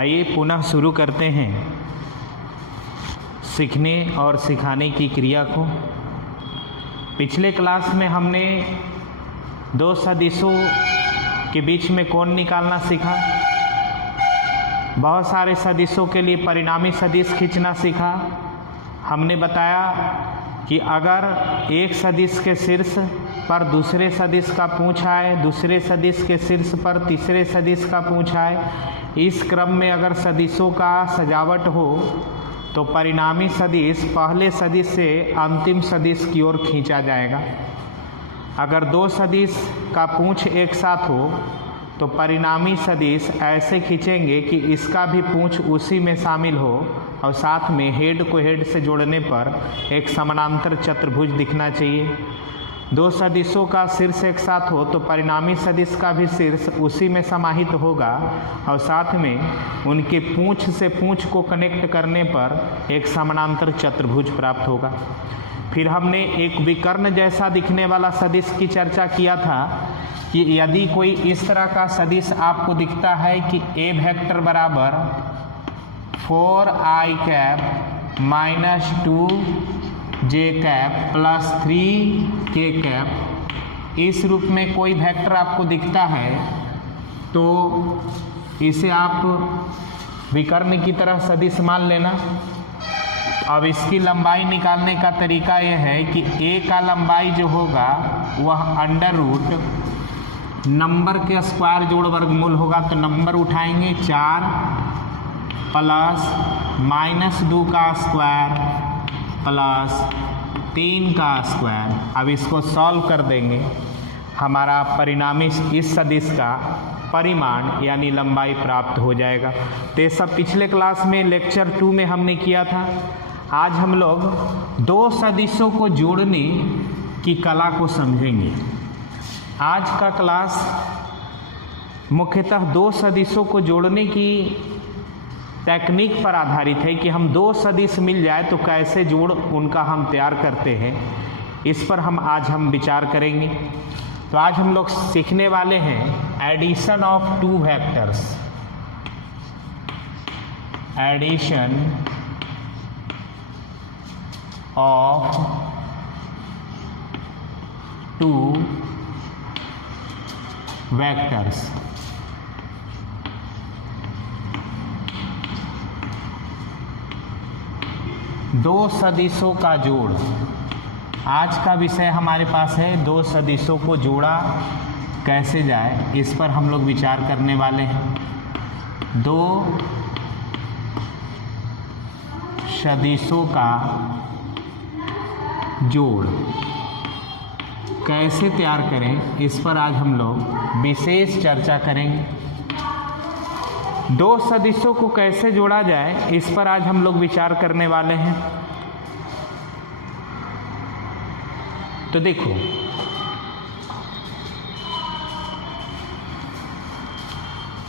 आइए पुनः शुरू करते हैं सीखने और सिखाने की क्रिया को। पिछले क्लास में हमने दो सदिशों के बीच में कोण निकालना सीखा, बहुत सारे सदिशों के लिए परिणामी सदिश खींचना सीखा। हमने बताया कि अगर एक सदिश के शीर्ष पर दूसरे सदिश का पूंछ आए, दूसरे सदिश के शीर्ष पर तीसरे सदिश का पूंछ आए, इस क्रम में अगर सदिशों का सजावट हो तो परिणामी सदिश पहले सदिश से अंतिम सदिश की ओर खींचा जाएगा। अगर दो सदिश का पूंछ एक साथ हो तो परिणामी सदिश ऐसे खींचेंगे कि इसका भी पूंछ उसी में शामिल हो और साथ में हेड को हेड से जोड़ने पर एक समानांतर चतुर्भुज दिखना चाहिए। दो सदिशों का शीर्ष एक साथ हो तो परिणामी सदिश का भी शीर्ष उसी में समाहित होगा और साथ में उनके पूंछ से पूंछ को कनेक्ट करने पर एक समानांतर चतुर्भुज प्राप्त होगा। फिर हमने एक विकर्ण जैसा दिखने वाला सदिश की चर्चा किया था कि यदि कोई इस तरह का सदिश आपको दिखता है कि ए वेक्टर बराबर 4i cap minus 2j cap plus 3k cap, इस रूप में कोई वेक्टर आपको दिखता है तो इसे आप विकर्ण की तरह सदिश मान लेना। अब इसकी लंबाई निकालने का तरीका यह है कि a का लंबाई जो होगा वह अंडर रूट नंबर के स्क्वायर जोड़ वर्गमूल होगा, तो नंबर उठाएंगे 4 प्लस -2 का स्क्वायर प्लस 3 का स्क्वायर। अब इसको सॉल्व कर देंगे, हमारा परिणामी इस सदिश का परिमाण यानी लंबाई प्राप्त हो जाएगा। तो ये सब पिछले क्लास में लेक्चर 2 में हमने किया था। आज हम लोग दो सदिशों को जोड़ने की कला को समझेंगे। आज का क्लास मुख्यतः दो सदिशों को जोड़ने की टेक्निक पर आधारित है कि हम दो सदिश मिल जाए तो कैसे जोड़ उनका हम तैयार करते हैं, इस पर आज हम विचार करेंगे। तो आज हम लोग सीखने वाले हैं addition of two vectors, addition of two vectors. दो सदिशों का जोड़ आज का विषय हमारे पास है। दो सदिशों को जोड़ा कैसे जाए, इस पर हम लोग विचार करने वाले हैं। दो सदिशों का जोड़ कैसे तैयार करें, इस पर आज हम लोग विशेष चर्चा करेंगे। दो सदिशों को कैसे जोड़ा जाए, इस पर आज हम लोग विचार करने वाले हैं। तो देखो,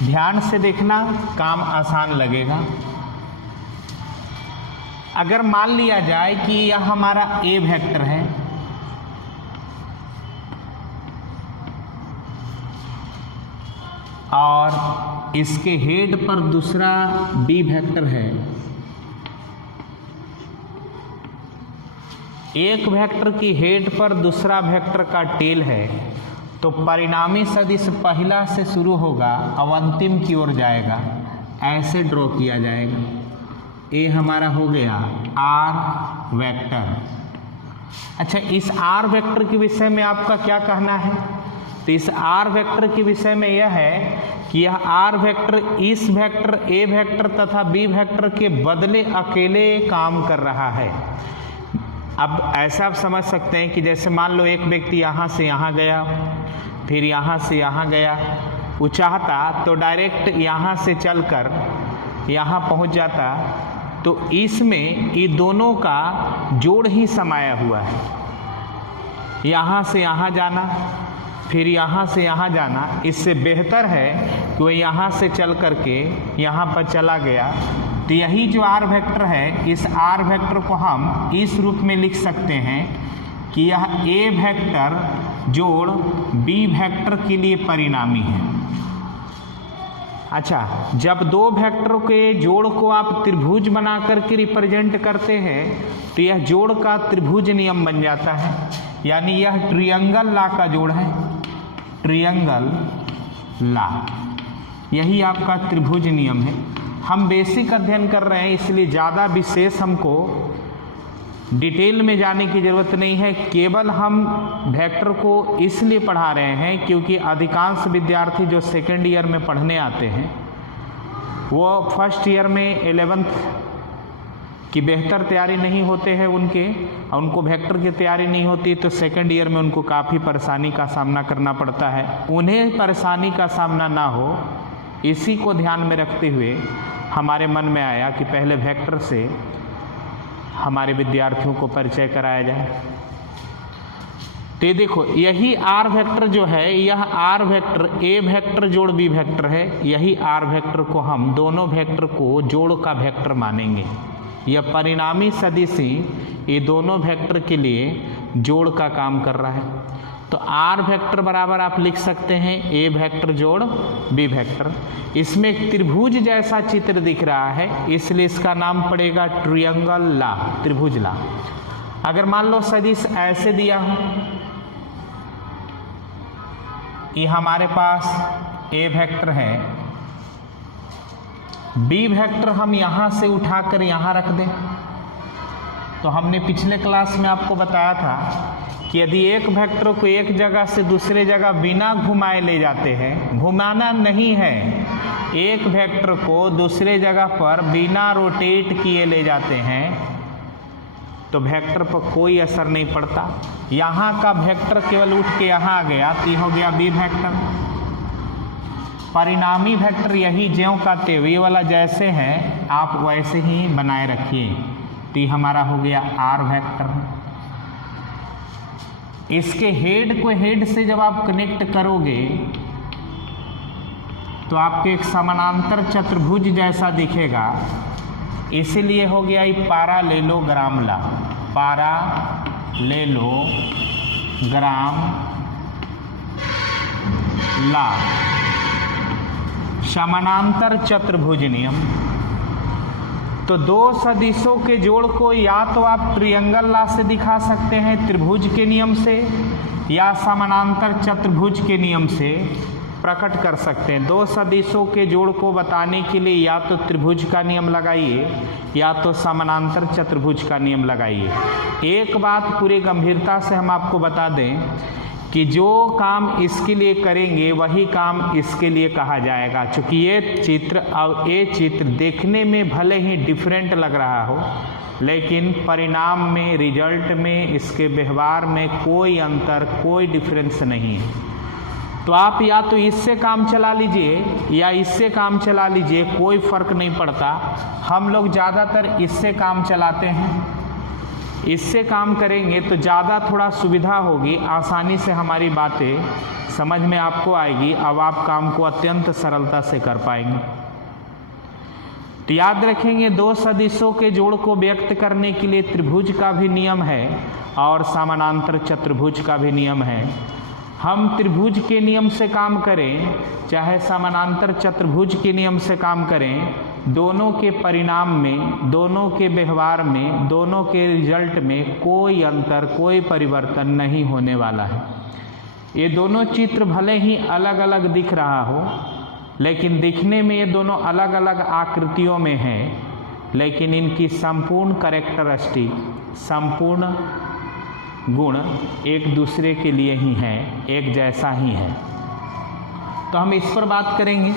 ध्यान से देखना, काम आसान लगेगा। अगर मान लिया जाए कि यह हमारा ए वेक्टर है और इसके हेड पर दूसरा बी वेक्टर है, एक वेक्टर की हेड पर दूसरा वेक्टर का टेल है, तो परिणामी सदिश पहला से शुरू होगा और अंतिम की ओर जाएगा। ऐसे ड्रॉ किया जाएगा। ए हमारा हो गया आर वेक्टर। अच्छा, इस आर वेक्टर के विषय में आपका क्या कहना है? तो इस आर वेक्टर के विषय में यह है कि यह आर वेक्टर इस वेक्टर ए वेक्टर तथा बी वेक्टर के बदले अकेले काम कर रहा है। अब ऐसा आप समझ सकते हैं कि जैसे मान लो एक व्यक्ति यहाँ से यहाँ गया, फिर यहाँ से यहाँ गया, वो चाहता तो डायरेक्ट यहाँ से चलकर यहाँ पहुँच जाता, तो इसमें ये दोनों का जोड़ ही समाया हुआ है। यहाँ से यहाँ जाना, फिर यहाँ से यहाँ जाना, इससे बेहतर है कि वह यहाँ से चल करके यहाँ पर चला गया। तो यही जो आर वेक्टर है, इस आर वेक्टर को हम इस रूप में लिख सकते हैं कि यह ए वेक्टर जोड़ बी वेक्टर के लिए परिणामी है। अच्छा, जब दो वेक्टर के जोड़ को आप त्रिभुज बना करके रिप्रेजेंट करते हैं तो यह जोड़ का त्रिभुज नियम बन जाता है, यानी यह ट्रायंगल लॉ का जोड़ है, ट्रायंगल लॉ, यही आपका त्रिभुज नियम है। हम बेसिक अध्ययन कर रहे हैं इसलिए ज़्यादा विशेष हमको डिटेल में जाने की ज़रूरत नहीं है, केवल हम वेक्टर को इसलिए पढ़ा रहे हैं क्योंकि अधिकांश विद्यार्थी जो सेकेंड ईयर में पढ़ने आते हैं वो फर्स्ट ईयर में 11th की बेहतर तैयारी नहीं होते हैं उनके, और उनको वेक्टर की तैयारी नहीं होती तो सेकेंड ईयर में उनको काफ़ी परेशानी का सामना करना पड़ता है। उन्हें परेशानी का सामना ना हो इसी को ध्यान में रखते हुए हमारे मन में आया कि पहले वेक्टर से हमारे विद्यार्थियों को परिचय कराया जाए। तो ये देखो, यही आर वेक्टर जो है, यह आर वेक्टर ए वेक्टर जोड़ बी वेक्टर है, यही आर वेक्टर को हम दोनों वेक्टर को जोड़ का वेक्टर मानेंगे। यह परिणामी सदिश ही ये दोनों वेक्टर के लिए जोड़ का काम कर रहा है। तो आर वेक्टर बराबर आप लिख सकते हैं ए वेक्टर जोड़ बी वेक्टर। इसमें एक त्रिभुज जैसा चित्र दिख रहा है इसलिए इसका नाम पड़ेगा ट्रायंगल लॉ, त्रिभुज लॉ। अगर मान लो सदिश ऐसे दिया हो, ये हमारे पास ए वेक्टर है, बी वेक्टर हम यहां से उठाकर यहां रख दें, तो हमने पिछले क्लास में आपको बताया था कि यदि एक वेक्टर को एक जगह से दूसरे जगह बिना घुमाए ले जाते हैं, घुमाना नहीं है, एक वेक्टर को दूसरे जगह पर बिना रोटेट किए ले जाते हैं तो वेक्टर पर कोई असर नहीं पड़ता। यहाँ का वेक्टर केवल उठ के यहाँ आ गया तो ये हो गया बी वेक्टर। परिणामी वेक्टर यही ज्यों का त्यों, ये वाला जैसे है आप वैसे ही बनाए रखिए, तो ये हमारा हो गया आर वेक्टर। इसके हेड को हेड से जब आप कनेक्ट करोगे तो आपको एक समानांतर चतुर्भुज जैसा दिखेगा, इसीलिए हो गया ये पैरेललोग्राम लॉ, पैरेललोग्राम लॉ, समानांतर चतुर्भुज नियम। तो दो सदिशों के जोड़ को या तो आप ट्रायंगल लॉ से दिखा सकते हैं, त्रिभुज के नियम से, या समानांतर चतुर्भुज के नियम से प्रकट कर सकते हैं। दो सदिशों के जोड़ को बताने के लिए या तो त्रिभुज का नियम लगाइए या तो समानांतर चतुर्भुज का नियम लगाइए। एक बात पूरी गंभीरता से हम आपको बता दें कि जो काम इसके लिए करेंगे वही काम इसके लिए कहा जाएगा। चूँकि ये चित्र देखने में भले ही डिफरेंट लग रहा हो, लेकिन परिणाम में, रिजल्ट में, इसके व्यवहार में कोई अंतर, कोई डिफरेंस नहीं है। तो आप या तो इससे काम चला लीजिए या इससे काम चला लीजिए, कोई फर्क नहीं पड़ता। हम लोग ज़्यादातर इससे काम चलाते हैं, इससे काम करेंगे तो ज़्यादा थोड़ा सुविधा होगी, आसानी से हमारी बातें समझ में आपको आएगी, अब आप काम को अत्यंत सरलता से कर पाएंगे। तो याद रखेंगे, दो सदिशों के जोड़ को व्यक्त करने के लिए त्रिभुज का भी नियम है और समानांतर चतुर्भुज का भी नियम है। हम त्रिभुज के नियम से काम करें चाहे समानांतर चतुर्भुज के नियम से काम करें, दोनों के परिणाम में, दोनों के व्यवहार में, दोनों के रिजल्ट में कोई अंतर, कोई परिवर्तन नहीं होने वाला है। ये दोनों चित्र भले ही अलग अलग दिख रहा हो, लेकिन दिखने में ये दोनों अलग अलग आकृतियों में हैं, लेकिन इनकी संपूर्ण कैरेक्टरिस्टिक, संपूर्ण गुण एक दूसरे के लिए ही हैं, एक जैसा ही है। तो हम इस पर बात करेंगे।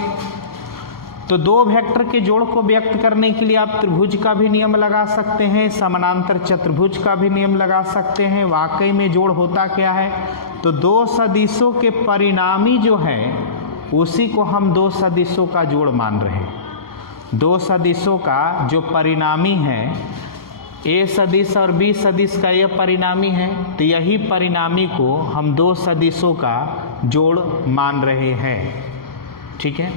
तो दो वेक्टर के जोड़ को व्यक्त करने के लिए आप त्रिभुज का भी नियम लगा सकते हैं, समानांतर चतुर्भुज का भी नियम लगा सकते हैं। वाकई में जोड़ होता क्या है? तो दो सदिशों के परिणामी जो है उसी को हम दो सदिशों का जोड़ मान रहे हैं। दो सदिशों का जो परिणामी है, ए सदिश और बी सदिश का यह परिणामी है, तो यही परिणामी को हम दो सदिशों का जोड़ मान रहे हैं। ठीक है,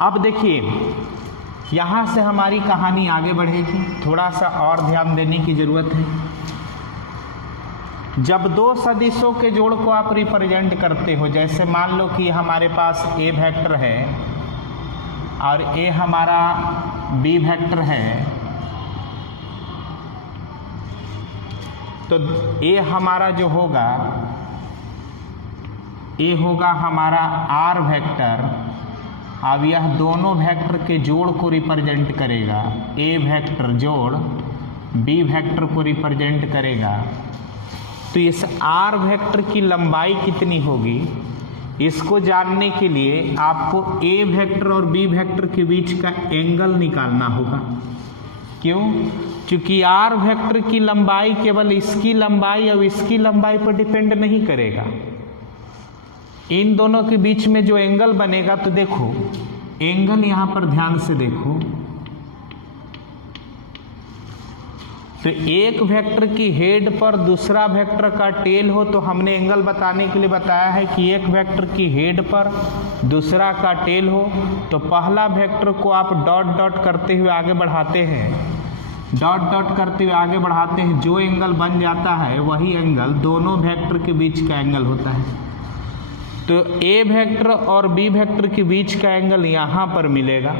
अब देखिए यहाँ से हमारी कहानी आगे बढ़ेगी, थोड़ा सा और ध्यान देने की ज़रूरत है। जब दो सदिशों के जोड़ को आप रिप्रेजेंट करते हो, जैसे मान लो कि हमारे पास ए वेक्टर है और ए हमारा बी वेक्टर है, तो ए हमारा जो होगा, ए होगा हमारा आर वेक्टर। अब यह दोनों वेक्टर के जोड़ को रिप्रेजेंट करेगा, ए वेक्टर जोड़ बी वेक्टर को रिप्रेजेंट करेगा। तो इस आर वेक्टर की लंबाई कितनी होगी, इसको जानने के लिए आपको ए वेक्टर और बी वेक्टर के बीच का एंगल निकालना होगा। क्यों? क्योंकि आर वेक्टर की लंबाई केवल इसकी लंबाई और इसकी लंबाई पर डिपेंड नहीं करेगा। इन दोनों के बीच में जो एंगल बनेगा, तो देखो एंगल यहाँ पर ध्यान से देखो, तो एक वेक्टर की हेड पर दूसरा वेक्टर का टेल हो तो हमने एंगल बताने के लिए बताया है कि एक वेक्टर की हेड पर दूसरा का टेल हो तो पहला वेक्टर को आप डॉट डॉट करते हुए आगे बढ़ाते हैं, डॉट डॉट करते हुए आगे बढ़ाते हैं, जो एंगल बन जाता है वही एंगल दोनों वेक्टर के बीच का एंगल होता है। तो ए वेक्टर और बी वेक्टर के बीच का एंगल यहाँ पर मिलेगा।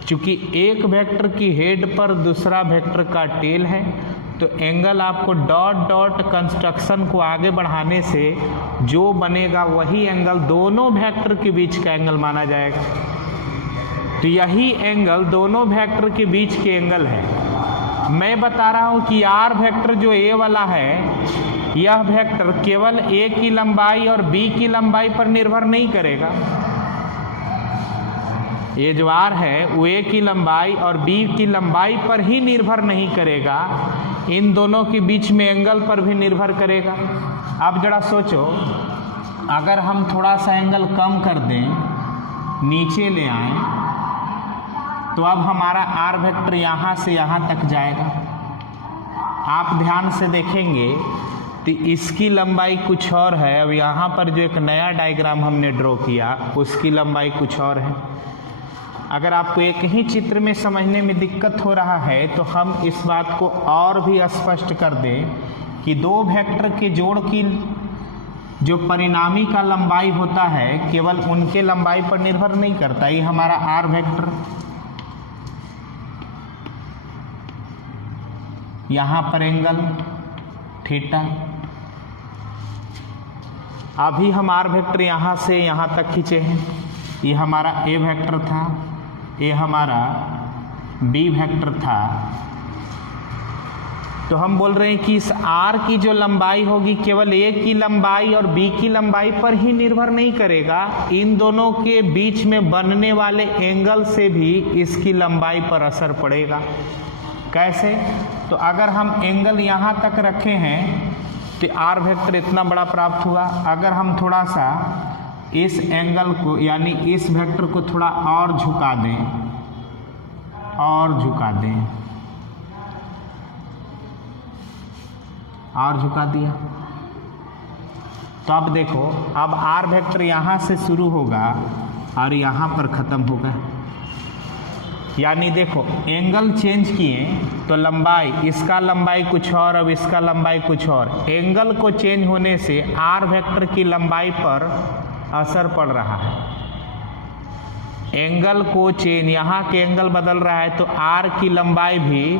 चूँकि एक वेक्टर की हेड पर दूसरा वेक्टर का टेल है, तो एंगल आपको डॉट डॉट कंस्ट्रक्शन को आगे बढ़ाने से जो बनेगा वही एंगल दोनों वेक्टर के बीच का एंगल माना जाएगा। तो यही एंगल दोनों वेक्टर के बीच के एंगल है। मैं बता रहा हूँ कि आर वेक्टर जो ए वाला है, यह वेक्टर केवल ए की लंबाई और बी की लंबाई पर निर्भर नहीं करेगा। ये जो आर है वो ए की लंबाई और बी की लंबाई पर ही निर्भर नहीं करेगा, इन दोनों के बीच में एंगल पर भी निर्भर करेगा। अब जरा सोचो, अगर हम थोड़ा सा एंगल कम कर दें, नीचे ले आए, तो अब हमारा आर वेक्टर यहाँ से यहाँ तक जाएगा। आप ध्यान से देखेंगे तो इसकी लंबाई कुछ और है। अब यहाँ पर जो एक नया डायग्राम हमने ड्रॉ किया उसकी लंबाई कुछ और है। अगर आपको एक ही चित्र में समझने में दिक्कत हो रहा है तो हम इस बात को और भी स्पष्ट कर दें कि दो वेक्टर के जोड़ की जो परिणामी का लंबाई होता है केवल उनके लंबाई पर निर्भर नहीं करता। ये हमारा आर वेक्टर, यहाँ पर एंगल थीटा। अभी हम आर वेक्टर यहाँ से यहाँ तक खींचे हैं, ये हमारा ए वेक्टर था, ये हमारा बी वेक्टर था। तो हम बोल रहे हैं कि इस आर की जो लंबाई होगी केवल ए की लंबाई और बी की लंबाई पर ही निर्भर नहीं करेगा, इन दोनों के बीच में बनने वाले एंगल से भी इसकी लंबाई पर असर पड़ेगा। कैसे? तो अगर हम एंगल यहाँ तक रखे हैं तो आर वेक्टर इतना बड़ा प्राप्त हुआ। अगर हम थोड़ा सा इस एंगल को यानी इस वेक्टर को थोड़ा और झुका दें, और झुका दें, और झुका दिया, तो अब देखो, अब आर वेक्टर यहाँ से शुरू होगा और यहाँ पर ख़त्म होगा। यानी देखो एंगल चेंज किए तो लंबाई, इसका लंबाई कुछ और, अब इसका लंबाई कुछ और। एंगल को चेंज होने से आर वेक्टर की लंबाई पर असर पड़ रहा है। एंगल को चेंज, यहाँ के एंगल बदल रहा है तो आर की लंबाई भी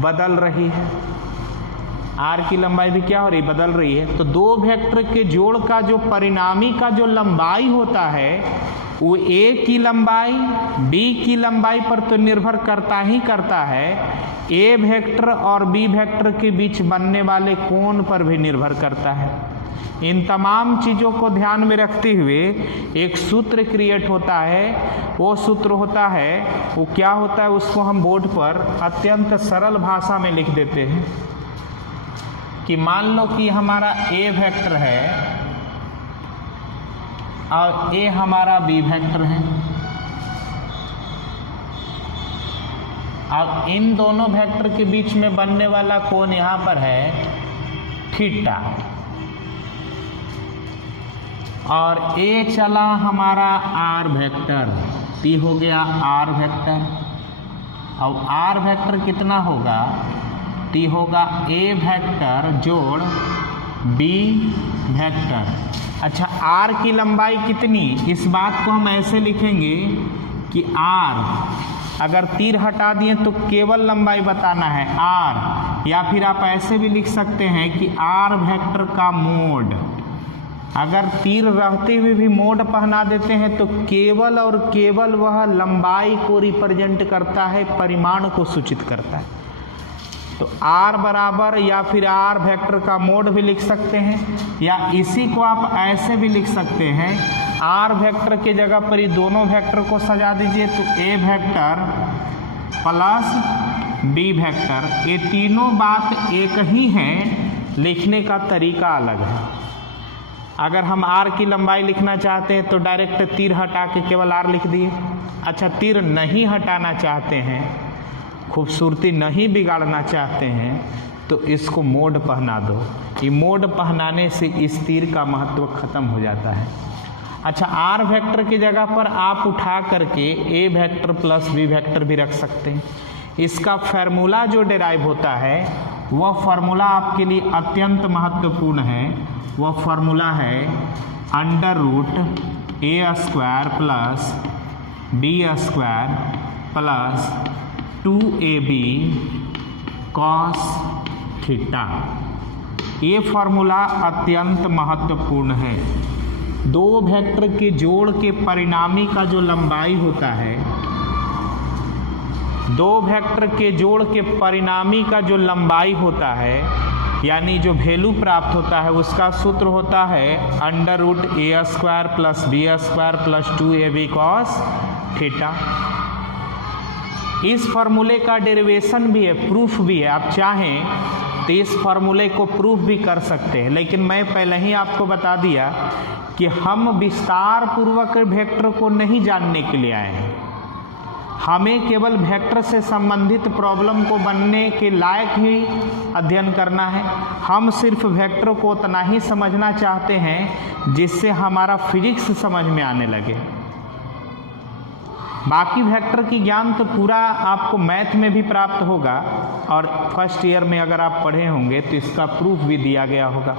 बदल रही है। आर की लंबाई भी क्या हो रही? बदल रही है। तो दो वेक्टर के जोड़ का जो परिणामी का जो लंबाई होता है वो ए की लंबाई बी की लंबाई पर तो निर्भर करता ही करता है, ए वेक्टर और बी वेक्टर के बीच बनने वाले कोण पर भी निर्भर करता है। इन तमाम चीज़ों को ध्यान में रखते हुए एक सूत्र क्रिएट होता है। वो सूत्र होता है, वो क्या होता है, उसको हम बोर्ड पर अत्यंत सरल भाषा में लिख देते हैं कि मान लो कि हमारा ए वेक्टर है और ए हमारा बी वेक्टर है, और इन दोनों वेक्टर के बीच में बनने वाला कोण यहाँ पर है थीटा, और ए चला हमारा आर वेक्टर, टी हो गया आर वेक्टर, और आर वेक्टर कितना होगा? टी होगा ए वेक्टर जोड़ बी वेक्टर। अच्छा, आर की लंबाई कितनी? इस बात को हम ऐसे लिखेंगे कि आर, अगर तीर हटा दिए तो केवल लंबाई बताना है आर, या फिर आप ऐसे भी लिख सकते हैं कि आर वेक्टर का मोड। अगर तीर रहते हुए भी मोड पहना देते हैं तो केवल और केवल वह लंबाई को रिप्रेजेंट करता है, परिमाण को सूचित करता है। तो आर बराबर, या फिर आर वेक्टर का मोड भी लिख सकते हैं, या इसी को आप ऐसे भी लिख सकते हैं, आर वेक्टर के जगह पर ही दोनों वेक्टर को सजा दीजिए तो ए वेक्टर प्लस बी वेक्टर, ये तीनों बात एक ही है, लिखने का तरीका अलग है। अगर हम आर की लंबाई लिखना चाहते हैं तो डायरेक्ट तीर हटा के केवल आर लिख दिए। अच्छा, तीर नहीं हटाना चाहते हैं, खूबसूरती नहीं बिगाड़ना चाहते हैं, तो इसको मोड पहना दो। ये मोड पहनाने से इस तीर का महत्व खत्म हो जाता है। अच्छा, आर वेक्टर की जगह पर आप उठा करके ए वेक्टर प्लस बी वेक्टर भी रख सकते हैं। इसका फार्मूला जो डिराइव होता है वह फार्मूला आपके लिए अत्यंत महत्वपूर्ण है। वह फार्मूला है under root A square plus B square plus 2ab cos theta. ये फार्मूला अत्यंत महत्वपूर्ण है। दो वेक्टर के जोड़ के परिणामी का जो लंबाई होता है, दो वेक्टर के जोड़ के परिणामी का जो लंबाई होता है, यानी जो वैल्यू प्राप्त होता है, उसका सूत्र होता है under root A square plus B square plus 2ab cos theta. इस फार्मूले का डेरिवेशन भी है, प्रूफ भी है। आप चाहें तो इस फार्मूले को प्रूफ भी कर सकते हैं, लेकिन मैं पहले ही आपको बता दिया कि हम विस्तार पूर्वक वेक्टर को नहीं जानने के लिए आए हैं। हमें केवल वेक्टर से संबंधित प्रॉब्लम को बनने के लायक ही अध्ययन करना है। हम सिर्फ वेक्टर को उतना ही समझना चाहते हैं जिससे हमारा फिजिक्स समझ में आने लगे। बाकी वेक्टर की ज्ञान तो पूरा आपको मैथ में भी प्राप्त होगा, और फर्स्ट ईयर में अगर आप पढ़े होंगे तो इसका प्रूफ भी दिया गया होगा।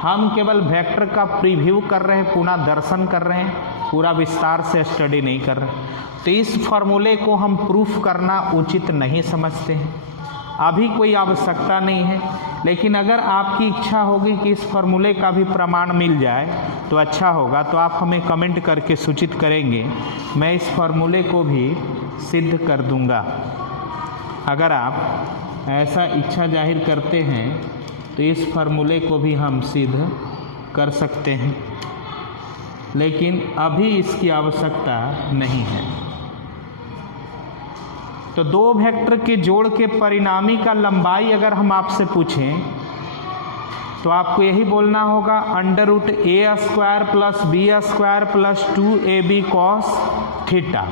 हम केवल वेक्टर का प्रीव्यू कर रहे हैं, पूरा दर्शन कर रहे हैं, पूरा विस्तार से स्टडी नहीं कर रहे। तो इस फार्मूले को हम प्रूफ करना उचित नहीं समझते हैं, अभी कोई आवश्यकता नहीं है। लेकिन अगर आपकी इच्छा होगी कि इस फार्मूले का भी प्रमाण मिल जाए तो अच्छा होगा, तो आप हमें कमेंट करके सूचित करेंगे, मैं इस फार्मूले को भी सिद्ध कर दूंगा। अगर आप ऐसा इच्छा जाहिर करते हैं तो इस फार्मूले को भी हम सिद्ध कर सकते हैं, लेकिन अभी इसकी आवश्यकता नहीं है। तो दो वेक्टर के जोड़ के परिणामी का लंबाई अगर हम आपसे पूछें तो आपको यही बोलना होगा under root A square plus B square plus 2ab cos theta.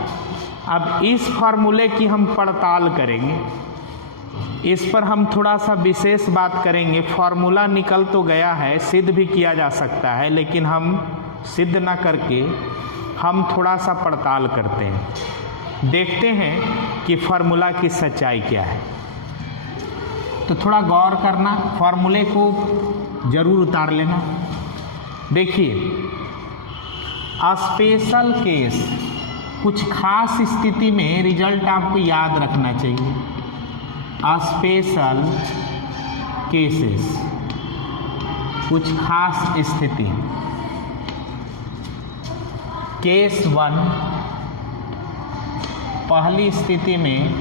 अब इस फार्मूले की हम पड़ताल करेंगे, इस पर हम थोड़ा सा विशेष बात करेंगे। फार्मूला निकल तो गया है, सिद्ध भी किया जा सकता है, लेकिन हम सिद्ध ना करके हम थोड़ा सा पड़ताल करते हैं, देखते हैं कि फार्मूला की सच्चाई क्या है। तो थोड़ा गौर करना, फार्मूले को जरूर उतार लेना। देखिए, स्पेशल केस, कुछ खास स्थिति में रिजल्ट आपको याद रखना चाहिए। स्पेशल केसेस, कुछ खास स्थिति। केस 1, पहली स्थिति में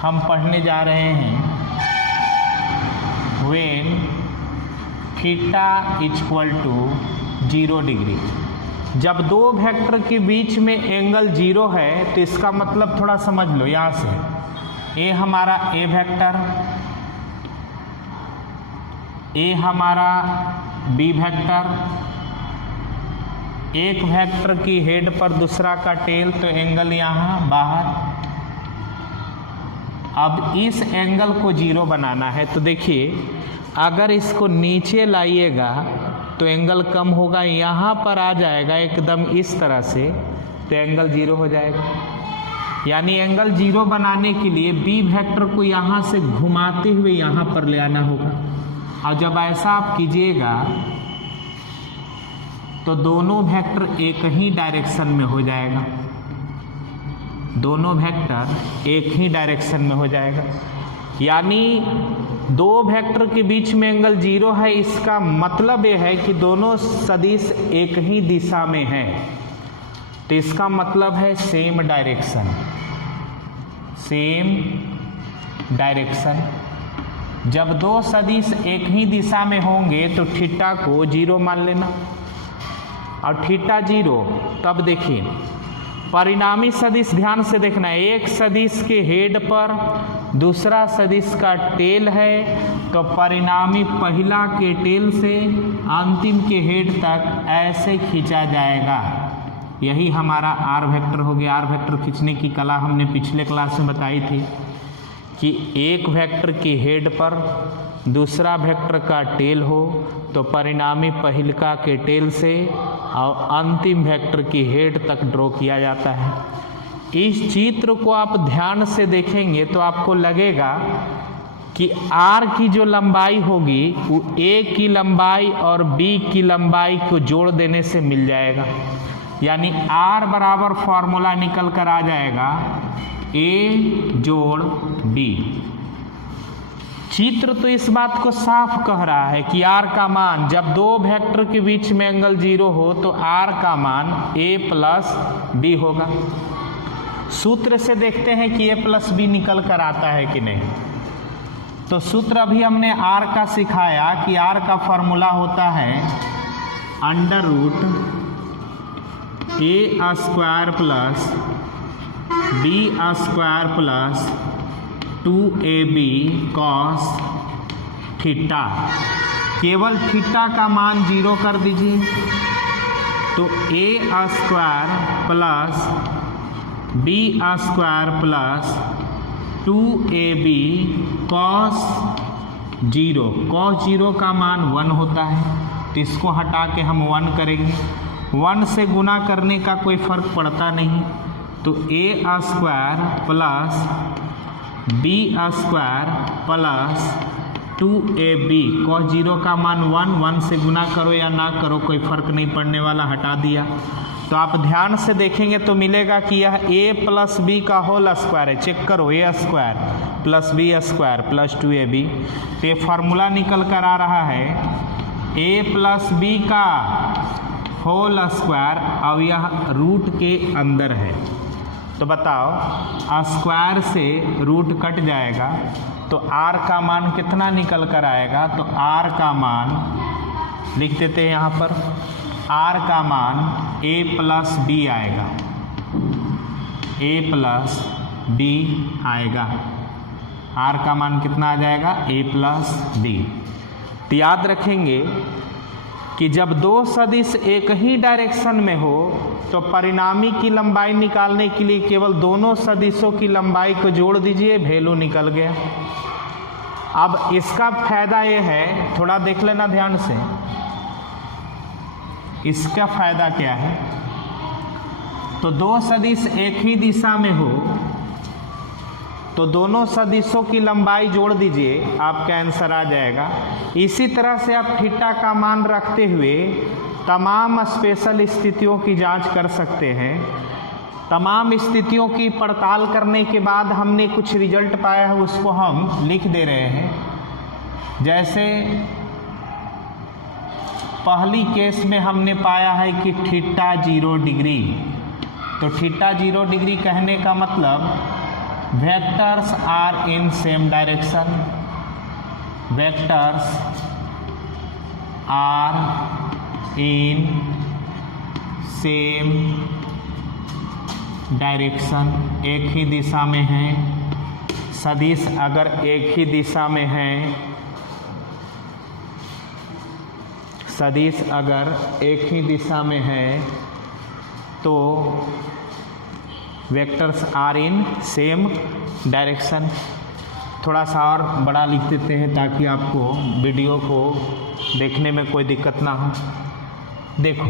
हम पढ़ने जा रहे हैं when theta equal to 0 degree. जब दो वेक्टर के बीच में एंगल 0 है तो इसका मतलब थोड़ा समझ लो। यहाँ से ए हमारा ए वेक्टर, ए हमारा बी वेक्टर, एक वेक्टर की हेड पर दूसरा का टेल, तो एंगल यहाँ बाहर। अब इस एंगल को 0 बनाना है, तो देखिए अगर इसको नीचे लाइएगा तो एंगल कम होगा, यहाँ पर आ जाएगा एकदम इस तरह से, तो एंगल 0 हो जाएगा। यानी एंगल 0 बनाने के लिए बी वेक्टर को यहाँ से घुमाते हुए यहाँ पर ले आना होगा। और जब ऐसा आप कीजिएगा तो दोनों वेक्टर एक ही डायरेक्शन में हो जाएगा। दोनों वेक्टर एक ही डायरेक्शन में हो जाएगा। यानी दो वेक्टर के बीच में एंगल 0 है, इसका मतलब ये है कि दोनों सदिश एक ही दिशा में हैं। तो इसका मतलब है सेम डायरेक्शन, सेम डायरेक्शन। जब दो सदिश एक ही दिशा में होंगे तो थीटा को 0 मान लेना, और थीटा 0, तब देखिए परिणामी सदिश ध्यान से देखना, एक सदिश के हेड पर दूसरा सदिश का टेल है, तो परिणामी पहला के टेल से अंतिम के हेड तक ऐसे खींचा जाएगा। यही हमारा आर वेक्टर हो गया। आर वेक्टर खींचने की कला हमने पिछले क्लास में बताई थी कि एक वेक्टर के हेड पर दूसरा वेक्टर का टेल हो तो परिणामी पहिलका के टेल से और अंतिम वेक्टर की हेड तक ड्रॉ किया जाता है। इस चित्र को आप ध्यान से देखेंगे तो आपको लगेगा कि आर की जो लंबाई होगी वो ए की लंबाई और बी की लंबाई को जोड़ देने से मिल जाएगा। यानी आर बराबर फॉर्मूला निकल कर आ जाएगा ए जोड़ बी। चित्र तो इस बात को साफ कह रहा है कि आर का मान, जब दो वेक्टर के बीच में एंगल 0 हो तो आर का मान a प्लस बी होगा। सूत्र से देखते हैं कि a प्लस बी निकल कर आता है कि नहीं। तो सूत्र अभी हमने आर का सिखाया कि आर का फॉर्मूला होता है under root a square plus B square plus 2ab cos theta. केवल थीटा का मान 0 कर दीजिए तो a square plus B square plus 2ab cos 0। Cos 0 का मान 1 होता है, तो इसको हटा के हम 1 करेंगे। 1 से गुना करने का कोई फर्क पड़ता नहीं, तो a square plus B square plus 2ab cos 0 का मान 1 से गुना करो या ना करो कोई फर्क नहीं पड़ने वाला, हटा दिया। तो आप ध्यान से देखेंगे तो मिलेगा कि यह a प्लस बी का होल स्क्वायर है। चेक करो, a square plus B square plus 2ab। तो ये फार्मूला निकल कर आ रहा है a प्लस बी का होल स्क्वायर, अब यह रूट के अंदर है। तो बताओ स्क्वायर से रूट कट जाएगा तो r का मान कितना निकल कर आएगा। तो r का मान लिख देते हैं यहाँ पर, r का मान a प्लस बी आएगा, a प्लस बी आएगा। r का मान कितना आ जाएगा, a प्लस बी। तो याद रखेंगे कि जब दो सदिश एक ही डायरेक्शन में हो तो परिणामी की लंबाई निकालने के लिए केवल दोनों सदिशों की लंबाई को जोड़ दीजिए, वैल्यू निकल गया। अब इसका फायदा ये है, थोड़ा देख लेना ध्यान से, इसका फायदा क्या है। तो दो सदिश एक ही दिशा में हो तो दोनों सदिशों की लंबाई जोड़ दीजिए, आपका आंसर आ जाएगा। इसी तरह से आप थीटा का मान रखते हुए तमाम स्पेशल स्थितियों की जांच कर सकते हैं। तमाम स्थितियों की पड़ताल करने के बाद हमने कुछ रिजल्ट पाया है, उसको हम लिख दे रहे हैं। जैसे पहली केस में हमने पाया है कि थीटा 0 डिग्री। तो थीटा 0 डिग्री कहने का मतलब vectors are in same direction, vectors are in same direction, एक ही दिशा में हैं। सदिश अगर एक ही दिशा में हैं, सदिश अगर एक ही दिशा में है तो vectors are in same direction. थोड़ा सा और बड़ा लिख देते हैं ताकि आपको वीडियो को देखने में कोई दिक्कत ना हो। देखो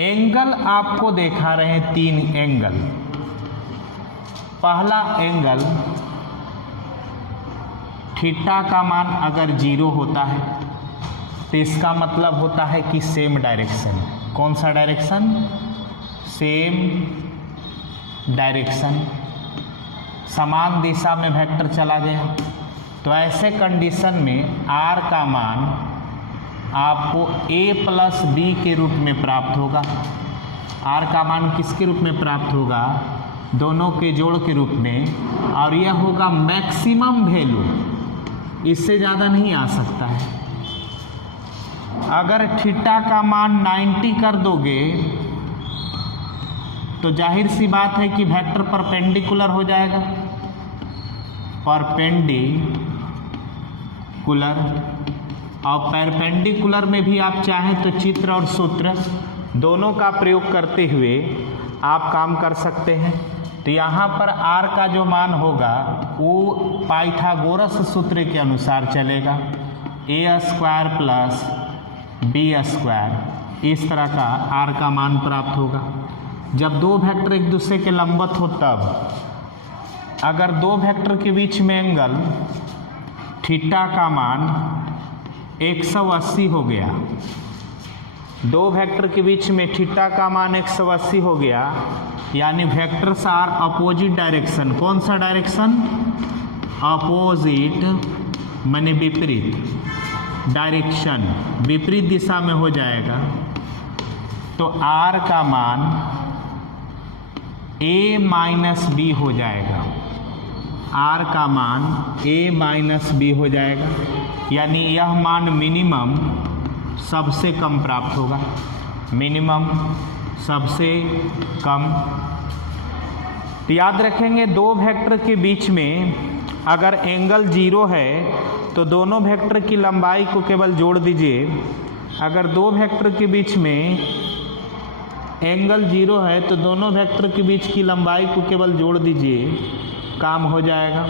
एंगल आपको दिखा रहे हैं 3 एंगल। पहला एंगल थीटा का मान अगर 0 होता है तो इसका मतलब होता है कि सेम डायरेक्शन। कौन सा डायरेक्शन? सेम डायरेक्शन, समान दिशा में वेक्टर चला गया। तो ऐसे कंडीशन में r का मान आपको a प्लस b के रूप में प्राप्त होगा। r का मान किसके रूप में प्राप्त होगा? दोनों के जोड़ के रूप में, और यह होगा मैक्सिमम वैल्यू, इससे ज़्यादा नहीं आ सकता है। अगर थीटा का मान 90 कर दोगे तो जाहिर सी बात है कि वेक्टर परपेंडिकुलर हो जाएगा, परपेंडिकुलर। और परपेंडिकुलर में भी आप चाहें तो चित्र और सूत्र दोनों का प्रयोग करते हुए आप काम कर सकते हैं। तो यहाँ पर r का जो मान होगा वो पाइथागोरस सूत्र के अनुसार चलेगा, a square plus b square, इस तरह का r का मान प्राप्त होगा। जब दो वेक्टर एक दूसरे के लंबवत हो तब, अगर दो वेक्टर के बीच में एंगल थीटा का मान 180 हो गया, दो वेक्टर के बीच में थीटा का मान 180 हो गया, यानी वेक्टर्स आर अपोजिट डायरेक्शन। कौन सा डायरेक्शन? अपोजिट माने विपरीत डायरेक्शन, विपरीत दिशा में हो जाएगा। तो r का मान a माइनस b हो जाएगा, r का मान a माइनस b हो जाएगा, यानी यह मान मिनिमम सबसे कम प्राप्त होगा, मिनिमम सबसे कम। तो याद रखेंगे दो वेक्टर के बीच में अगर एंगल 0 है तो दोनों वेक्टर की लंबाई को केवल जोड़ दीजिए। अगर दो वेक्टर के बीच में एंगल 0 है तो दोनों वेक्टर के बीच की लंबाई को केवल जोड़ दीजिए, काम हो जाएगा।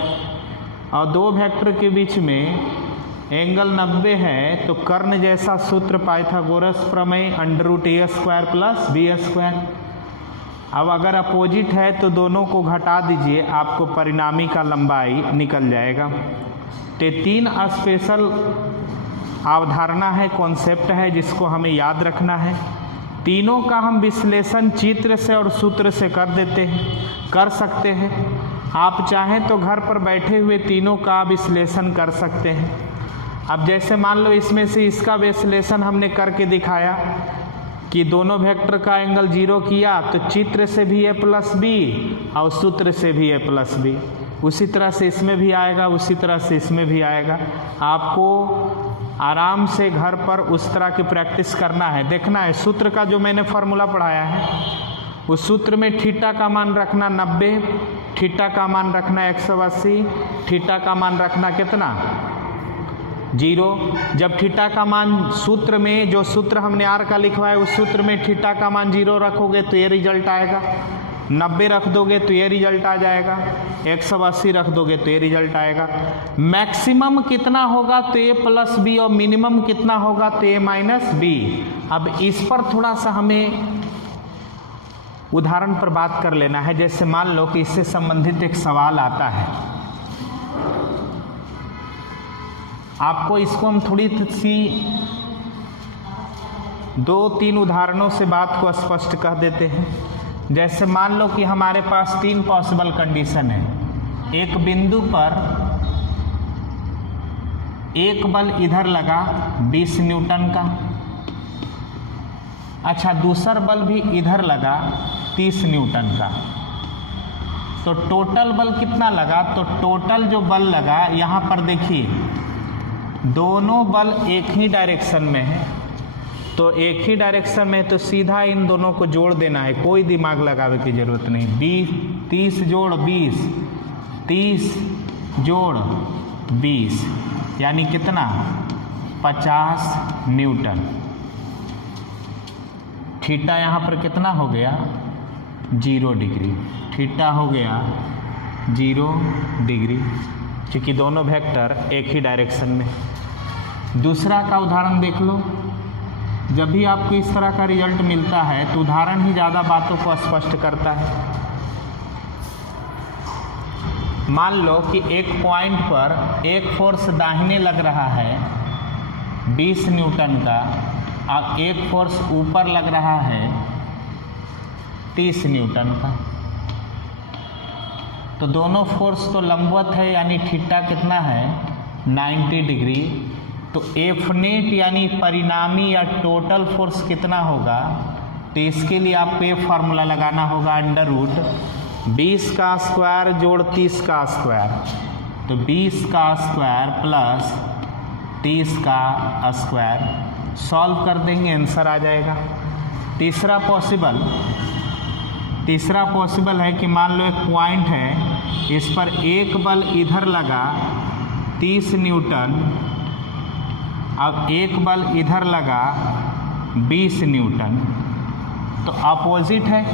और दो वेक्टर के बीच में एंगल 90 है तो कर्ण जैसा सूत्र पाइथागोरस प्रमेय √a square plus b square. अब अगर अपोजिट है तो दोनों को घटा दीजिए, आपको परिणामी का लंबाई निकल जाएगा। तो तीन स्पेशल अवधारणा है, कॉन्सेप्ट है जिसको हमें याद रखना है। तीनों का हम विश्लेषण चित्र से और सूत्र से कर सकते हैं। आप चाहें तो घर पर बैठे हुए तीनों का विश्लेषण कर सकते हैं। अब जैसे मान लो इसमें से इसका विश्लेषण हमने करके दिखाया कि दोनों वेक्टर का एंगल 0 किया, तो चित्र से भी a प्लस बी और सूत्र से भी a प्लस बी, उसी तरह से इसमें भी आएगा, उसी तरह से इसमें भी आएगा। आपको आराम से घर पर उस तरह की प्रैक्टिस करना है, देखना है। सूत्र का जो मैंने फार्मूला पढ़ाया है उस सूत्र में थीटा का मान रखना 90, थीटा का मान रखना 180, थीटा का मान रखना कितना 0। जब थीटा का मान सूत्र में, जो सूत्र हमने r का लिखवा है उस सूत्र में थीटा का मान 0 रखोगे तो ये रिजल्ट आएगा, 90 रख दोगे तो ये रिजल्ट आ जाएगा, 180 रख दोगे तो ये रिजल्ट आएगा। मैक्सिमम कितना होगा तो a प्लस बी और मिनिमम कितना होगा तो a माइनस बी। अब इस पर थोड़ा सा हमें उदाहरण पर बात कर लेना है। जैसे मान लो कि इससे संबंधित एक सवाल आता है, आपको इसको हम थोड़ी सी 2-3 उदाहरणों से बात को स्पष्ट कर देते हैं। जैसे मान लो कि हमारे पास 3 पॉसिबल कंडीशन है। एक बिंदु पर एक बल इधर लगा 20 न्यूटन का, अच्छा दूसरा बल भी इधर लगा 30 न्यूटन का, तो टोटल बल कितना लगा? तो टोटल जो बल लगा, यहाँ पर देखिए दोनों बल एक ही डायरेक्शन में है, तो एक ही डायरेक्शन में तो सीधा इन दोनों को जोड़ देना है, कोई दिमाग लगावे की जरूरत नहीं। 30 जोड़ 20, 30 जोड़ 20 यानी कितना 50 न्यूटन। थीटा यहाँ पर कितना हो गया 0 डिग्री, थीटा हो गया 0 डिग्री, क्योंकि दोनों वेक्टर एक ही डायरेक्शन में। दूसरा का उदाहरण देख लो। जब भी आपको इस तरह का रिजल्ट मिलता है तो उदाहरण ही ज़्यादा बातों को स्पष्ट करता है। मान लो कि एक पॉइंट पर एक फोर्स दाहिने लग रहा है 20 न्यूटन का और एक फोर्स ऊपर लग रहा है 30 न्यूटन का। तो दोनों फोर्स तो लंबवत है, यानी थीटा कितना है 90 डिग्री। तो एफ नेट यानी परिणामी या टोटल फोर्स कितना होगा, तो इसके लिए आपको ये फार्मूला लगाना होगा, अंडर रूट 20 का स्क्वायर जोड़ 30 का स्क्वायर, तो 20 का स्क्वायर प्लस 30 का स्क्वायर। सॉल्व कर देंगे, आंसर आ जाएगा। तीसरा पॉसिबल है कि मान लो एक पॉइंट है, इस पर एक बल इधर लगा 30 न्यूटन, अब एक बल इधर लगा 20 न्यूटन, तो अपोजिट है,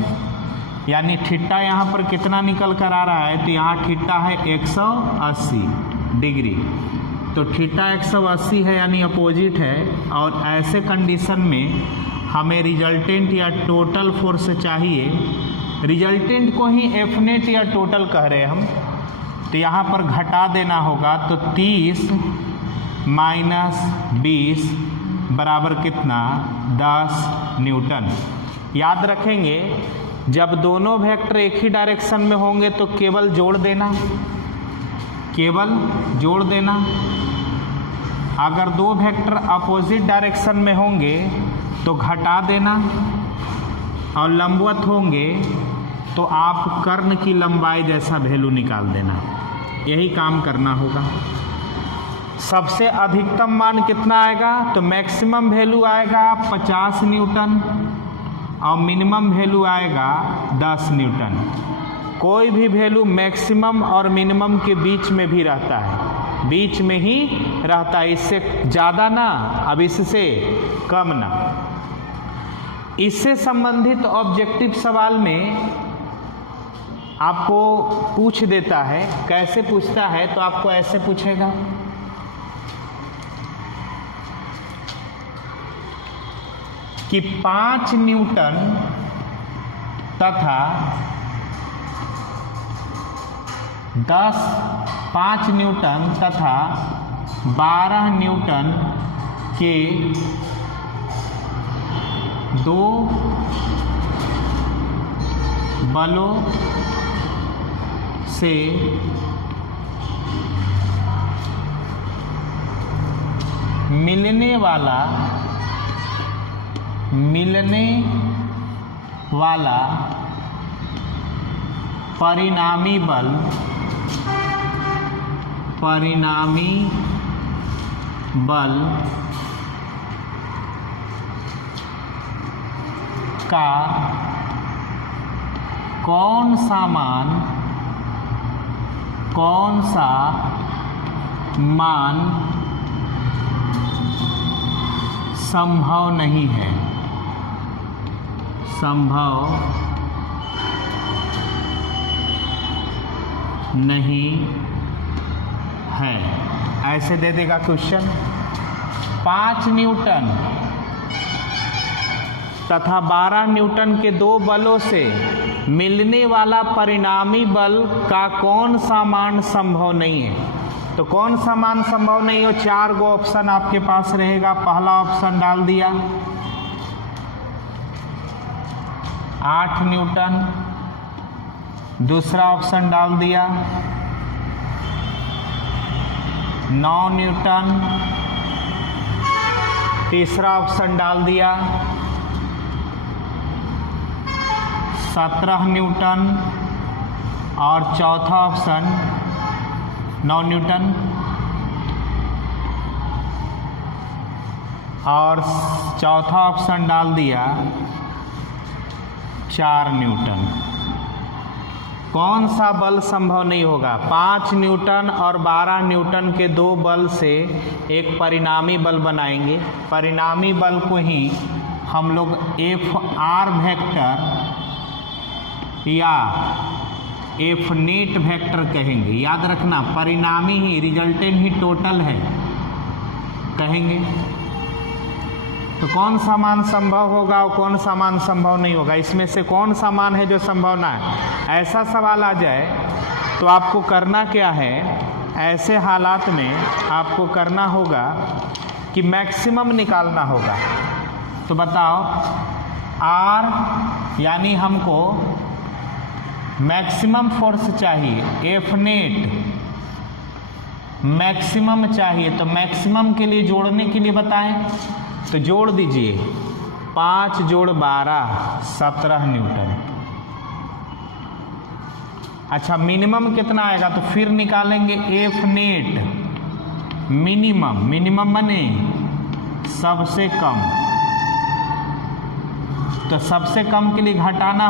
यानी थीटा यहाँ पर कितना निकल कर आ रहा है, तो यहाँ थीटा है 180 डिग्री, तो थीटा 180 है यानी अपोजिट है। और ऐसे कंडीशन में हमें रिजल्टेंट या टोटल फोर्स चाहिए, रिजल्टेंट को ही एफ नेट या टोटल कह रहे हैं हम, तो यहाँ पर घटा देना होगा, तो 30 माइनस 20 बराबर कितना 10 न्यूटन। याद रखेंगे जब दोनों वेक्टर एक ही डायरेक्शन में होंगे तो केवल जोड़ देना, अगर दो वेक्टर अपोजिट डायरेक्शन में होंगे तो घटा देना, और लंबवत होंगे तो आप कर्ण की लंबाई जैसा वैल्यू निकाल देना, यही काम करना होगा। सबसे अधिकतम मान कितना आएगा, तो मैक्सिमम वैल्यू आएगा 50 न्यूटन और मिनिमम वैल्यू आएगा 10 न्यूटन। कोई भी वैल्यू मैक्सिमम और मिनिमम के बीच में भी रहता है, बीच में ही रहता है, इससे ज़्यादा ना, अब इससे कम ना। इससे संबंधित ऑब्जेक्टिव सवाल में आपको पूछ देता है, कैसे पूछता है, तो आपको ऐसे पूछेगा कि 5 न्यूटन तथा 5 न्यूटन तथा 12 न्यूटन के दो बलों से मिलने वाला परिणामी बल का कौन सा मान संभव नहीं है, ऐसे दे देगा क्वेश्चन। 5 न्यूटन तथा 12 न्यूटन के दो बलों से मिलने वाला परिणामी बल का कौन सा मान संभव नहीं है। तो कौन सा मान संभव नहीं हो, 4 गो ऑप्शन आपके पास रहेगा। पहला ऑप्शन डाल दिया 8 न्यूटन, दूसरा ऑप्शन डाल दिया 9 न्यूटन, तीसरा ऑप्शन डाल दिया 17 न्यूटन और चौथा ऑप्शन 9 न्यूटन और चौथा ऑप्शन डाल दिया 4 न्यूटन। कौन सा बल संभव नहीं होगा? 5 न्यूटन और 12 न्यूटन के दो बल से एक परिणामी बल बनाएंगे। परिणामी बल को ही हम लोग एफ आर वेक्टर या एफ नेट वेक्टर कहेंगे। याद रखना, परिणामी ही, रिजल्टेंट ही टोटल है कहेंगे। तो कौन सा मान संभव होगा और कौन सा मान संभव नहीं होगा, इसमें से कौन सा मान है जो संभव ना है? ऐसा सवाल आ जाए तो आपको करना क्या है, ऐसे हालात में आपको करना होगा कि मैक्सिमम निकालना होगा। तो बताओ, आर यानी हमको मैक्सिमम फोर्स चाहिए, एफ नेट मैक्सिमम चाहिए। तो मैक्सिमम के लिए जोड़ने के लिए बताएं तो जोड़ दीजिए 5 जोड़ 12 17 न्यूटन। अच्छा मिनिमम कितना आएगा तो फिर निकालेंगे एफ नेट मिनिमम, मिनिमम बने सबसे कम, तो सबसे कम के लिए घटाना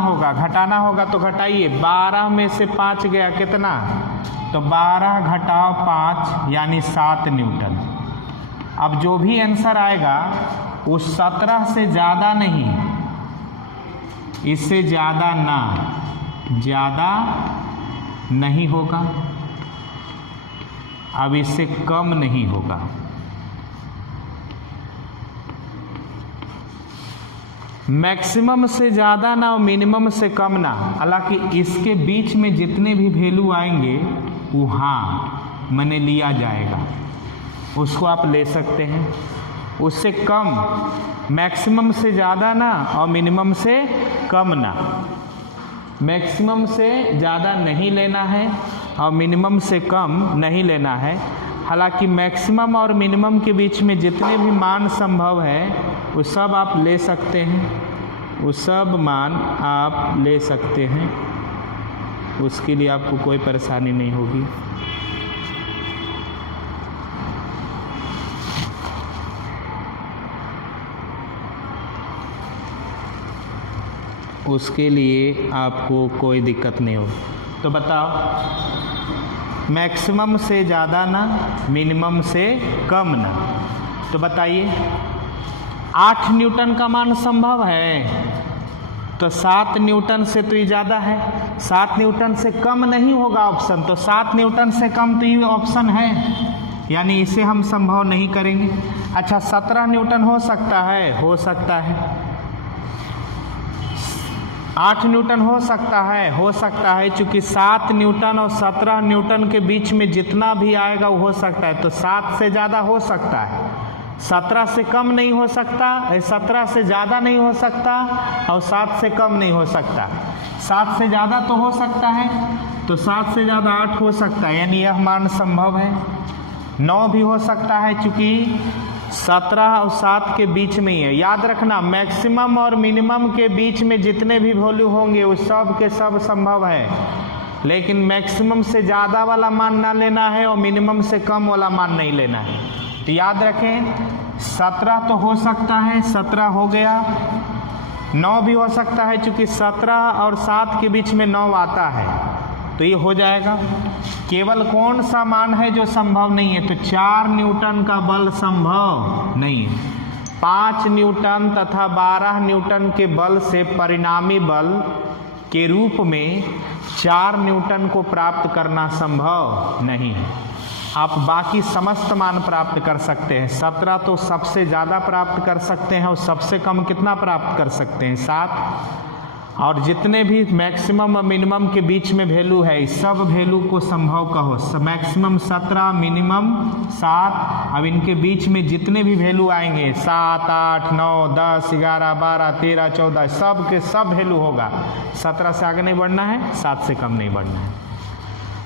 होगा तो घटाइए 12 में से 5 गया कितना, तो 12 घटाओ 5 यानी 7 न्यूटन। अब जो भी आंसर आएगा वो 17 से ज़्यादा नहीं, इससे ज़्यादा नहीं होगा, अब इससे कम नहीं होगा। मैक्सिमम से ज़्यादा ना और मिनिमम से कम ना, हालांकि इसके बीच में जितने भी वैल्यू आएंगे वो हाँ मैंने लिया जाएगा, उसको आप ले सकते हैं। उससे कम, मैक्सिमम से ज़्यादा ना और मिनिमम से कम ना, मैक्सिमम से ज़्यादा नहीं लेना है और मिनिमम से कम नहीं लेना है। हालांकि मैक्सिमम और मिनिमम के बीच में जितने भी मान संभव है वो सब आप ले सकते हैं, वो सब मान आप ले सकते हैं, उसके लिए आपको कोई परेशानी नहीं होगी। उसके लिए आपको कोई दिक्कत नहीं होगी। तो बताओ मैक्सिमम से ज़्यादा ना, मिनिमम से कम ना, तो बताइए 8 न्यूटन का मान संभव है तो 7 न्यूटन से तो ये ज़्यादा है, 7 न्यूटन से कम नहीं होगा ऑप्शन, तो 7 न्यूटन से कम तो ये ऑप्शन है, यानी इसे हम संभव नहीं करेंगे। अच्छा 17 न्यूटन हो सकता है, हो सकता है। 8 न्यूटन हो सकता है, चूँकि 7 न्यूटन और 17 न्यूटन के बीच में जितना भी आएगा वो हो सकता है, तो 7 से ज़्यादा हो सकता है, 17 से कम नहीं हो सकता, 17 से ज़्यादा नहीं हो सकता और 7 से कम नहीं हो सकता। 7 से ज़्यादा तो हो सकता है, तो 7 से ज़्यादा 8 हो सकता है, यानी यह मान संभव है। 9 भी हो सकता है, चूँकि 17 और 7 के बीच में ही है। याद रखना मैक्सिमम और मिनिमम के बीच में जितने भी वैल्यू होंगे वो सब के सब संभव है, लेकिन मैक्सिमम से ज़्यादा वाला मान ना लेना है और मिनिमम से कम वाला मान नहीं लेना है। तो याद रखें 17 तो हो सकता है, 17 हो गया। 9 भी हो सकता है, चूँकि 17 और 7 के बीच में 9 आता है, तो ये हो जाएगा। केवल कौन सा मान है जो संभव नहीं है, तो 4 न्यूटन का बल संभव नहीं है। 5 न्यूटन तथा 12 न्यूटन के बल से परिणामी बल के रूप में 4 न्यूटन को प्राप्त करना संभव नहीं है। आप बाकी समस्त मान प्राप्त कर सकते हैं। 17 तो सबसे ज़्यादा प्राप्त कर सकते हैं और सबसे कम कितना प्राप्त कर सकते हैं, 7। और जितने भी मैक्सिमम और मिनिमम के बीच में वैल्यू है इस सब वैल्यू को संभव कहो। Maximum 17, minimum 7। अब इनके बीच में जितने भी वैल्यू आएंगे 7, 8, 9, 10, 11, 12, 13, 14 सब के सब वैल्यू होगा। 17 से आगे नहीं बढ़ना है, 7 से कम नहीं बढ़ना है।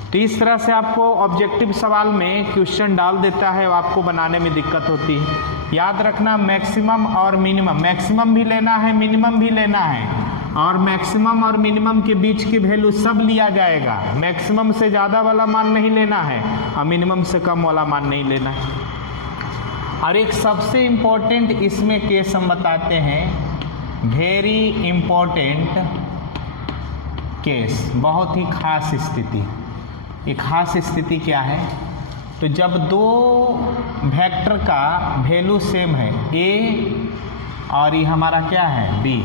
तो इस तरह से आपको ऑब्जेक्टिव सवाल में क्वेश्चन डाल देता है, आपको बनाने में दिक्कत होती है। याद रखना मैक्सिमम और मिनिमम, मैक्सिमम भी लेना है, मिनिमम भी लेना है, और मैक्सिमम और मिनिमम के बीच की वैल्यू सब लिया जाएगा। मैक्सिमम से ज़्यादा वाला मान नहीं लेना है और मिनिमम से कम वाला मान नहीं लेना है। और एक सबसे इम्पोर्टेंट इसमें केस हम बताते हैं, वेरी इम्पोर्टेंट केस, बहुत ही खास स्थिति। एक खास स्थिति क्या है, तो जब दो वेक्टर का वैल्यू सेम है, ए और ये हमारा क्या है, बी।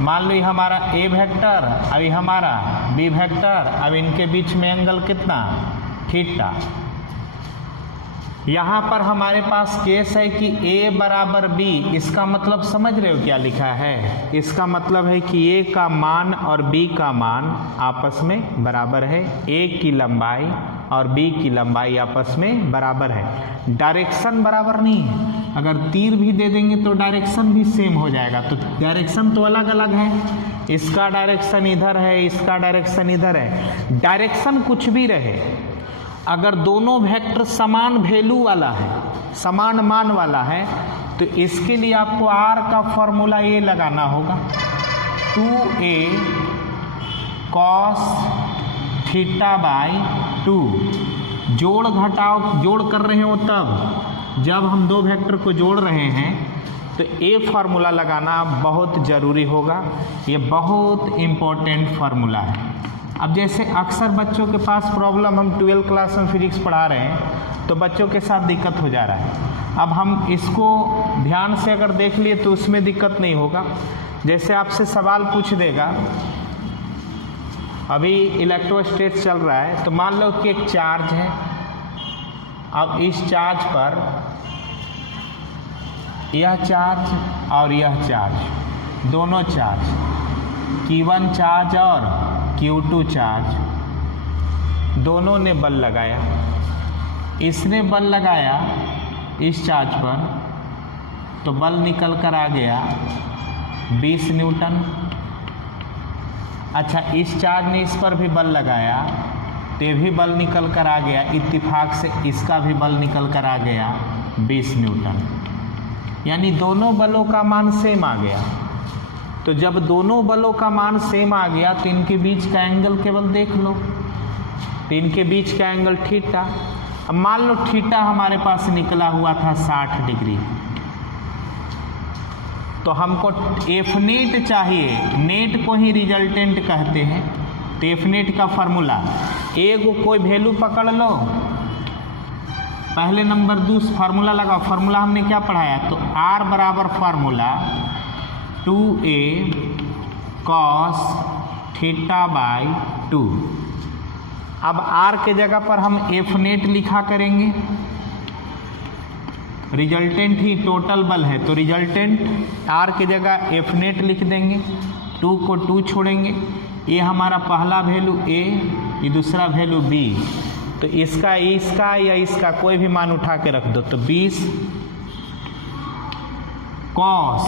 मान लो ये हमारा ए वेक्टर, अभी हमारा बी वेक्टर, अब इनके बीच में एंगल कितना, थीटा। यहाँ पर हमारे पास केस है कि ए बराबर बी। इसका मतलब समझ रहे हो क्या लिखा है? इसका मतलब है कि ए का मान और बी का मान आपस में बराबर है। ए की लंबाई और बी की लंबाई आपस में बराबर है। डायरेक्शन बराबर नहीं है। अगर तीर भी दे देंगे तो डायरेक्शन भी सेम हो जाएगा। तो डायरेक्शन तो अलग अलग है, इसका डायरेक्शन इधर है, इसका डायरेक्शन इधर है। डायरेक्शन कुछ भी रहे, अगर दोनों वेक्टर समान वैल्यू वाला है, समान मान वाला है, तो इसके लिए आपको r का फॉर्मूला ये लगाना होगा 2a cos थीटा बाई 2। जोड़ घटाव जोड़ कर रहे हो तब, जब हम दो वेक्टर को जोड़ रहे हैं तो ये फार्मूला लगाना बहुत ज़रूरी होगा। ये बहुत इम्पोर्टेंट फार्मूला है। अब जैसे अक्सर बच्चों के पास प्रॉब्लम, हम 12th क्लास में फिजिक्स पढ़ा रहे हैं तो बच्चों के साथ दिक्कत हो जा रहा है। अब हम इसको ध्यान से अगर देख लिए तो उसमें दिक्कत नहीं होगा। जैसे आपसे सवाल पूछ देगा, अभी इलेक्ट्रोस्टैट चल रहा है, तो मान लो कि एक चार्ज है। अब इस चार्ज पर यह चार्ज और यह चार्ज, दोनों चार्ज Q1 चार्ज और Q2 चार्ज, दोनों ने बल लगाया। इसने बल लगाया इस चार्ज पर, तो बल निकल कर आ गया 20 न्यूटन। अच्छा, इस चार्ज ने इस पर भी बल लगाया तो ये भी बल निकल कर आ गया, इत्तेफाक से इसका भी बल निकल कर आ गया 20 न्यूटन। यानी दोनों बलों का मान सेम आ गया। तो जब दोनों बलों का मान सेम आ गया तो इनके बीच का एंगल केवल देख लो, तो इनके बीच का एंगल थीटा। अब मान लो थीटा हमारे पास निकला हुआ था 60 डिग्री, तो हमको एफ नेट चाहिए। नेट को ही रिजल्टेंट कहते हैं। तो एफ नेट का फार्मूला, एगो कोई वैल्यू पकड़ लो, पहले नंबर दूसरा फार्मूला लगाओ। फार्मूला हमने क्या पढ़ाया, तो R बराबर formula 2a cos theta by 2। अब R के जगह पर हम एफ नेट लिखा करेंगे। रिजल्टेंट ही टोटल बल है, तो रिजल्टेंट R की जगह एफ नेट लिख देंगे। 2 को 2 छोड़ेंगे, ये हमारा पहला वैल्यू A, ये दूसरा वैल्यू B। तो इसका या इसका कोई भी मान उठा के रख दो, तो 20 कॉस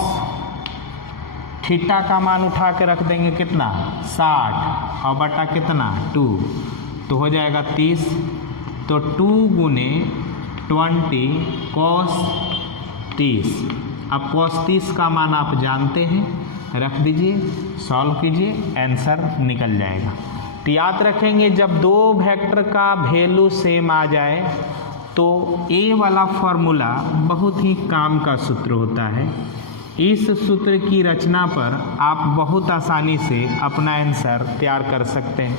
थीटा का मान उठा के रख देंगे कितना 60 और बटा कितना 2, तो हो जाएगा 30। तो 2 गुने 20 कॉस 30। अब कॉस 30 का मान आप जानते हैं, रख दीजिए, सॉल्व कीजिए, आंसर निकल जाएगा। तो याद रखेंगे, जब दो वेक्टर का वैल्यू सेम आ जाए तो ए वाला फॉर्मूला बहुत ही काम का सूत्र होता है। इस सूत्र की रचना पर आप बहुत आसानी से अपना आंसर तैयार कर सकते हैं।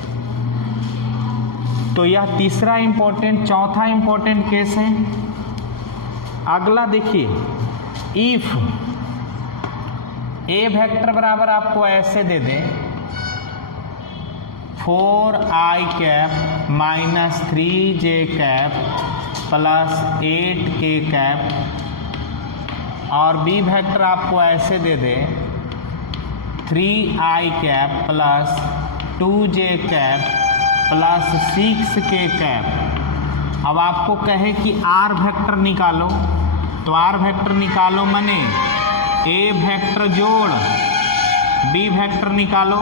तो यह तीसरा इम्पोर्टेंट, चौथा इम्पोर्टेंट केस है। अगला देखिए, इफ ए वेक्टर बराबर आपको ऐसे दे दें 4i cap minus 3j cap plus 8k cap, और बी वेक्टर आपको ऐसे दे दे 3i cap plus 2j cap plus 6k cap. अब आपको कहे कि r वेक्टर निकालो, तो r वेक्टर निकालो माने a वेक्टर जोड़ b वेक्टर निकालो।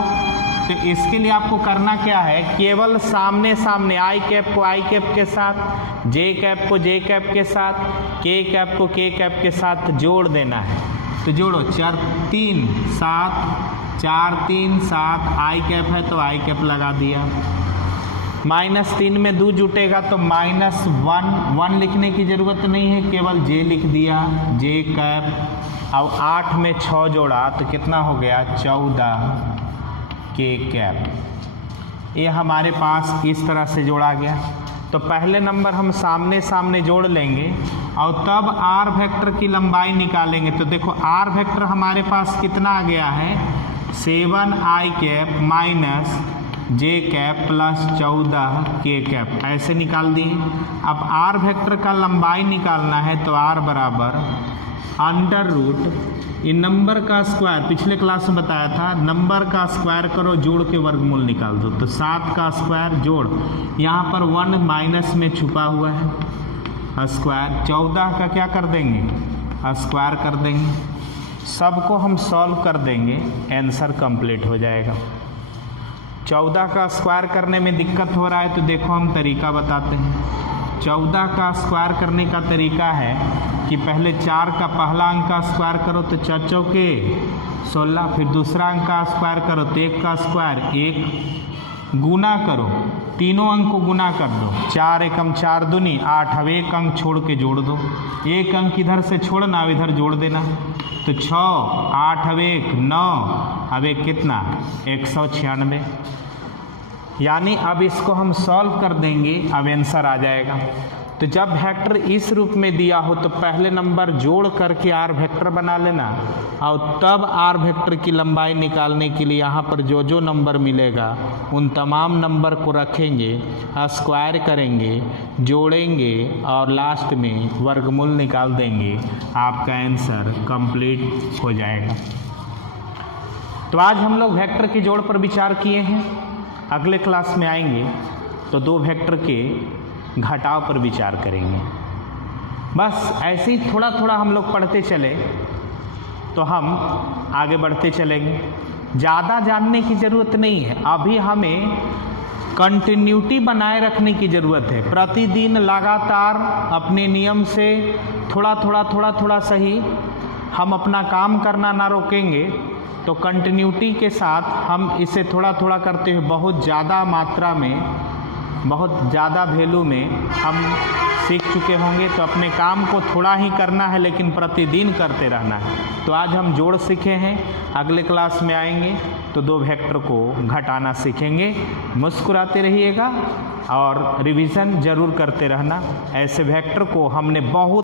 तो इसके लिए आपको करना क्या है, केवल सामने सामने i कैप को i कैप के साथ, j कैप को j कैप के साथ, k कैप को k कैप के साथ जोड़ देना है। तो जोड़ो, 4 3 7, 4 3 7, i कैप है तो i कैप लगा दिया। -3 में 2 जुटेगा तो -1 लिखने की ज़रूरत नहीं है, केवल j लिख दिया, j कैप। अब 8 में 6 जोड़ा तो कितना हो गया 14k कैप। ये हमारे पास इस तरह से जोड़ा गया। तो पहले नंबर हम सामने सामने जोड़ लेंगे और तब r वेक्टर की लंबाई निकालेंगे। तो देखो r वेक्टर हमारे पास कितना आ गया है 7i cap minus j cap plus 14k cap, ऐसे निकाल दिए। अब r वेक्टर का लंबाई निकालना है तो r बराबर अंडर रूट इन नंबर का स्क्वायर, पिछले क्लास में बताया था, नंबर का स्क्वायर करो, जोड़ के वर्गमूल निकाल दो। तो 7 का स्क्वायर जोड़, यहाँ पर 1 माइनस में छुपा हुआ है स्क्वायर, 14 का क्या कर देंगे स्क्वायर कर देंगे, सबको हम सॉल्व कर देंगे, आंसर कंप्लीट हो जाएगा। 14 का स्क्वायर करने में दिक्कत हो रहा है तो देखो हम तरीका बताते हैं। 14 का स्क्वायर करने का तरीका है कि पहले 4 का पहला अंक का स्क्वायर करो तो 4 चौके 16, फिर दूसरा अंक का स्क्वायर करो तो 1 का स्क्वायर 1, गुना करो, तीनों अंक को गुना कर दो, 4 एकम 4 दूनी 8, अब एक अंक छोड़ के जोड़ दो, एक अंक इधर से छोड़ना अब इधर जोड़ देना, तो 6, 8 अब 1 9, अब एक कितना 196। यानी अब इसको हम सॉल्व कर देंगे, अब आंसर आ जाएगा। तो जब वेक्टर इस रूप में दिया हो तो पहले नंबर जोड़ करके आर वेक्टर बना लेना, और तब आर वेक्टर की लंबाई निकालने के लिए यहाँ पर जो जो नंबर मिलेगा उन तमाम नंबर को रखेंगे, स्क्वायर करेंगे, जोड़ेंगे और लास्ट में वर्गमूल निकाल देंगे, आपका आंसर कंप्लीट हो जाएगा। तो आज हम लोग वेक्टर के जोड़ पर विचार किए हैं। अगले क्लास में आएंगे तो 2 वेक्टर के घटाव पर विचार करेंगे। बस ऐसे ही थोड़ा थोड़ा हम लोग पढ़ते चले तो हम आगे बढ़ते चलेंगे। ज़्यादा जानने की ज़रूरत नहीं है, अभी हमें कंटिन्यूटी बनाए रखने की ज़रूरत है। प्रतिदिन लगातार अपने नियम से थोड़ा थोड़ा सही हम अपना काम करना ना रोकेंगे तो कंटिन्यूटी के साथ हम इसे थोड़ा थोड़ा करते हुए बहुत ज़्यादा मात्रा में, बहुत ज़्यादा वैल्यू में हम सीख चुके होंगे। तो अपने काम को थोड़ा ही करना है लेकिन प्रतिदिन करते रहना है। तो आज हम जोड़ सीखे हैं, अगले क्लास में आएंगे तो 2 वेक्टर को घटाना सीखेंगे। मुस्कुराते रहिएगा और रिवीजन ज़रूर करते रहना। ऐसे वेक्टर को हमने बहुत